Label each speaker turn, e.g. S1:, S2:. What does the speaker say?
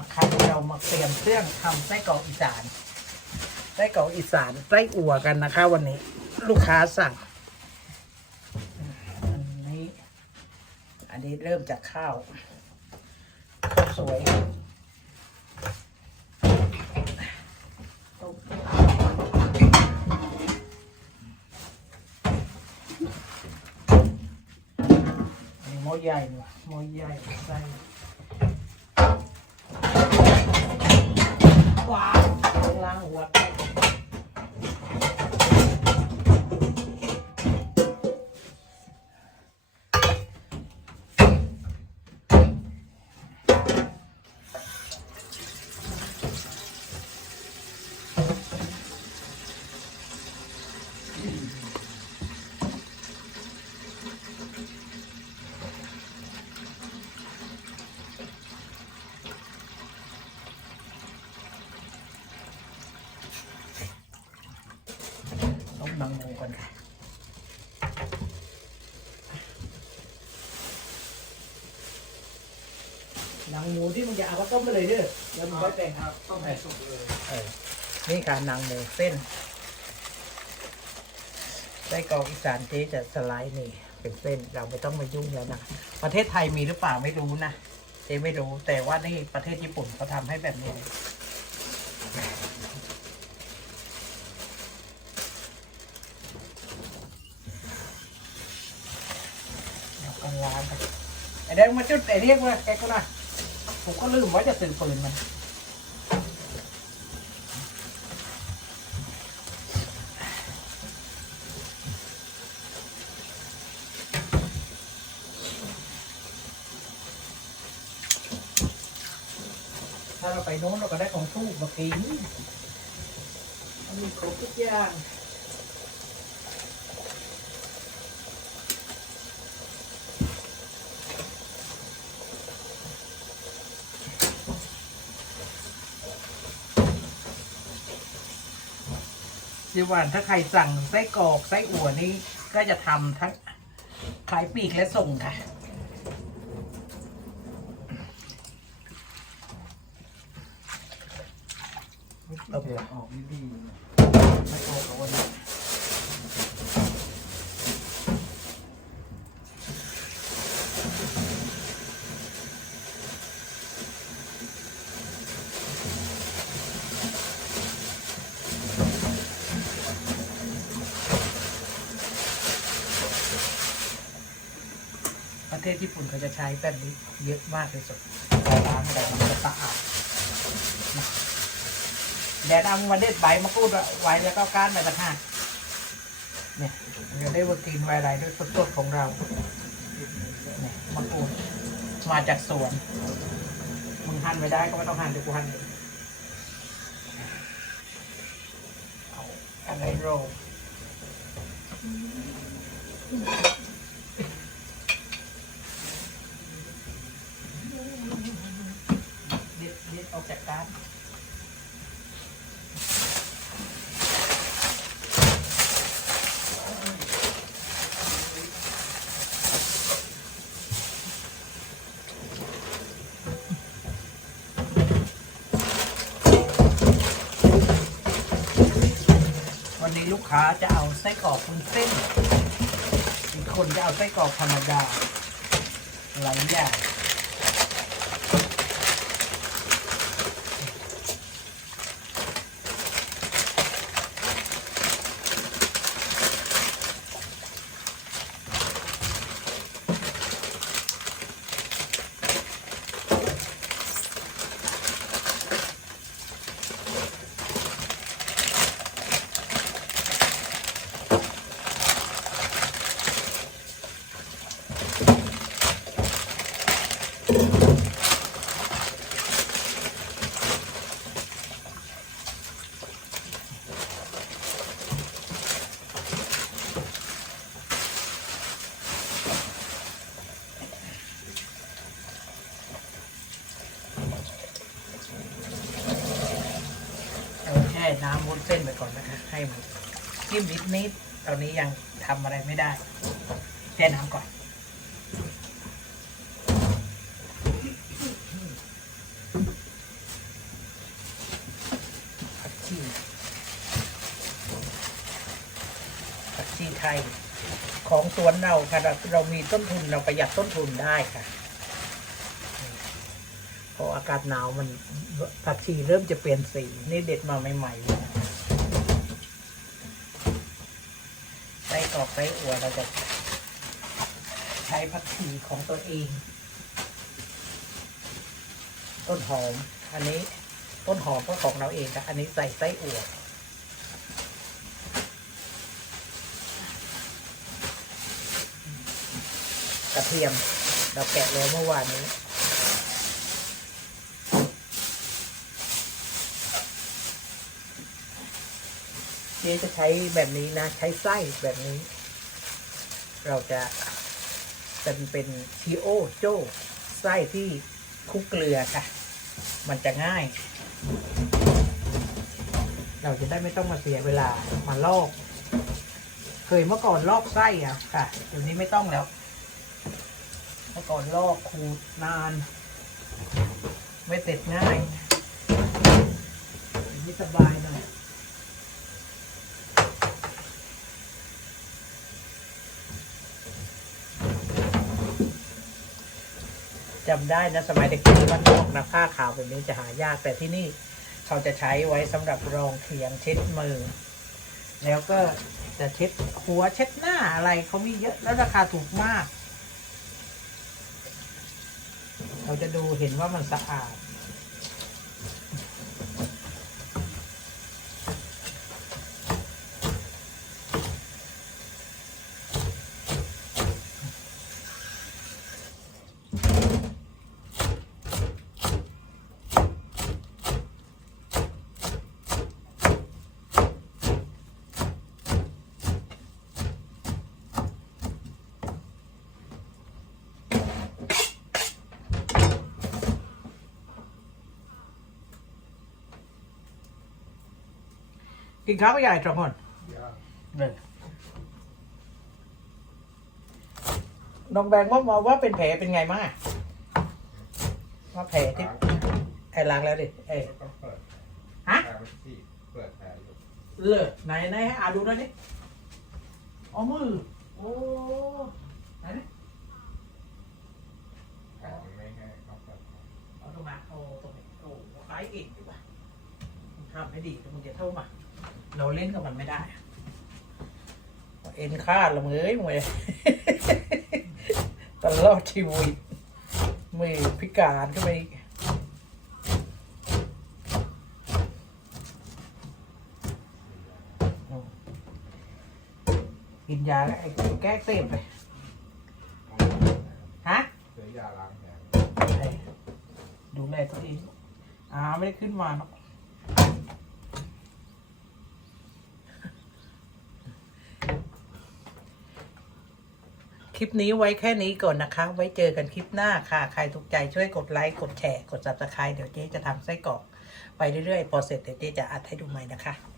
S1: าคันเรามาเตรียมเครื่องทำไส้กรอกอีสานไส้กรอกอีสานไส้อั่วกันนะคะวันนี้ ลูกค้าสั่งอันนี้ อันนี้เริ่มจากข้าวข้าวสวยมอันนี้หม้อใหญ่เนอะหม้อใหญ่ใส่ มนางหมูก่อนค่ะนางหมูที่มึงจะเอาก็ต้มไปเลยเด้อแล้วมึงก็แต่ง
S2: ครับต้มให้สุกเลย
S1: เออนี่ค่ะนางหมูเส้นไส้กรอกอีสานเจ๊จะสไลด์นี่ เป็นเส้นเราไม่ต้องมายุ่งแล้วนะประเทศไทยมีหรือเปล่าไม่รู้นะเจ๊ไม่รู้แต่ว่านี่ประเทศญี่ปุ่นเขาทำให้แบบนี้ เอานไปไอ้เด็กมาจุดไอ้เรียกว่าแกก็นะผมก็ลืมว่าจะซื้อปืนมันถ้าเราไปโน้นเราก็ได้ของทูกมากินมันมีครบทุกอย่าง เดี๋ยววันถ้าใครสั่งไส้กรอกไส้อั่วนี่ก็จะทำทั้งขายปีกและส่งค่ะ
S2: เอาเดี๋ยวออกไม่ดี
S1: ไม่โกกับวันนี้ ศญี่ปุ่นเขาจะใช้แบบนี้เยอะมากที่สุดล้างแต่มันจะสะอาดเดี๋ยวเอามาเด็ดใบมะกรูดไว้แล้วก็ก้านไปต่างหากเนี่ยจะได้วัตถินไวไรด้วยสดๆของเราเนี่ยมะกรูดมาจากสวนมึงหั่นไม่ได้ก็ไม่ต้องหั่นเดี๋ยวกูหั่นเองเอาอะไรโร ดเด็ดออกากก้านวันนี้ลูกค้าจะเอาไส้กรอกคุนเส้นอีกคนจะเอาไส้กรอกธรรมดาหลายอย่าง น้ำวุ้นเส้นไปก่อนนะคะ ให้มันจิ้มนิดนิดตอนนี้ยังทำอะไรไม่ได้แช่น้ำก่อน ผักชีผักชีไทย ของสวนเราค่ะ เรามีต้นทุนเราประหยัดต้นทุนได้ค่ะ พราะอากาศหนาวมันผักชีเริ่มจะเปลี่ยนสี นี่เด็ดมาใหม่ๆเลยไส้กรอกไส้อัวเราจะใช้ผักชีของตัวเอง ต้นหอม อันนี้ต้นหอมก็ของเราเองค่ะอันนี้ใส่ไส้อั่วกระเทียม เราแกะแล้วเมื่อวานนี้ เจ๊จะใช้แบบนี้นะ ใช้ไส้แบบนี้ เราจะเป็นเป็นทีโอโจ้ไส้ที่คลุกเกลือค่ะ มันจะง่าย เราจะได้ไม่ต้องมาเสียเวลามาลอก เคยเมื่อก่อนลอกไส้อะค่ะเดี๋ยวนี้ไม่ต้องแล้ว เมื่อก่อนลอกขูดนาน ไม่เสร็จง่ายเดี๋ยวนี้สบายหน่อย จำได้นะสมัยเด็กๆบ้านนอกนะผ้าขาวแบบนี้จะหายากแต่ที่นี่เขาจะใช้ไว้สำหรับรองเขียงเช็ดมือ แล้วก็จะเช็ดหัวเช็ดหน้าอะไรเขามีเยอะแล้วราคาถูกมาก เราจะดูเห็นว่ามันสะอาด กินข้าวก็ใหญ่สองคน
S2: ย่าง
S1: เลยน้องแบงค์ว่ามองว่าเป็นแผลเป็นไงมากว่าแผลที่ไอ้ล้างแล้วดิเอ้ย
S2: ต้องเปิด
S1: ฮะ
S2: แผลไว้ที่เปิดแผลอยู่
S1: เลิศไหนไหนให้อาดูหน่อยดิเอามือโอ้ไหนดิ
S2: แผลมันไม่แห้งต้องเปิดแผล
S1: เอาตรงมาเอาตรงนี้โอ้คล้ายเก่งดีกว่ามึงทำให้ดีแต่มึงจะเท่ามา เราเล่นกับมันไม่ได้ เอ็นคาดละมือเอ้ยมึงเอ้ยตลอดชีวิตมือพิการขึ้นไปอีกอืมกินยาแล้วไอ้แก้เสพไปฮะ
S2: ซื้อยาล้างแผล
S1: เอ้ยดูแลตัวเองอ่าไม่ได้ขึ้นมาหรอก ลิปนี้ไว้แค่นี้ก่อนนะคะ ไว้เจอกันคลิปหน้าค่ะ ใครถูกใจช่วยกดไลค์ กดแชร์ กด subscribe เดี๋ยวเจ๊จะทำไส้กรอกไปเรื่อยๆ พอเสร็จเดี๋ยวเจ๊จะอัดให้ดูใหม่นะคะ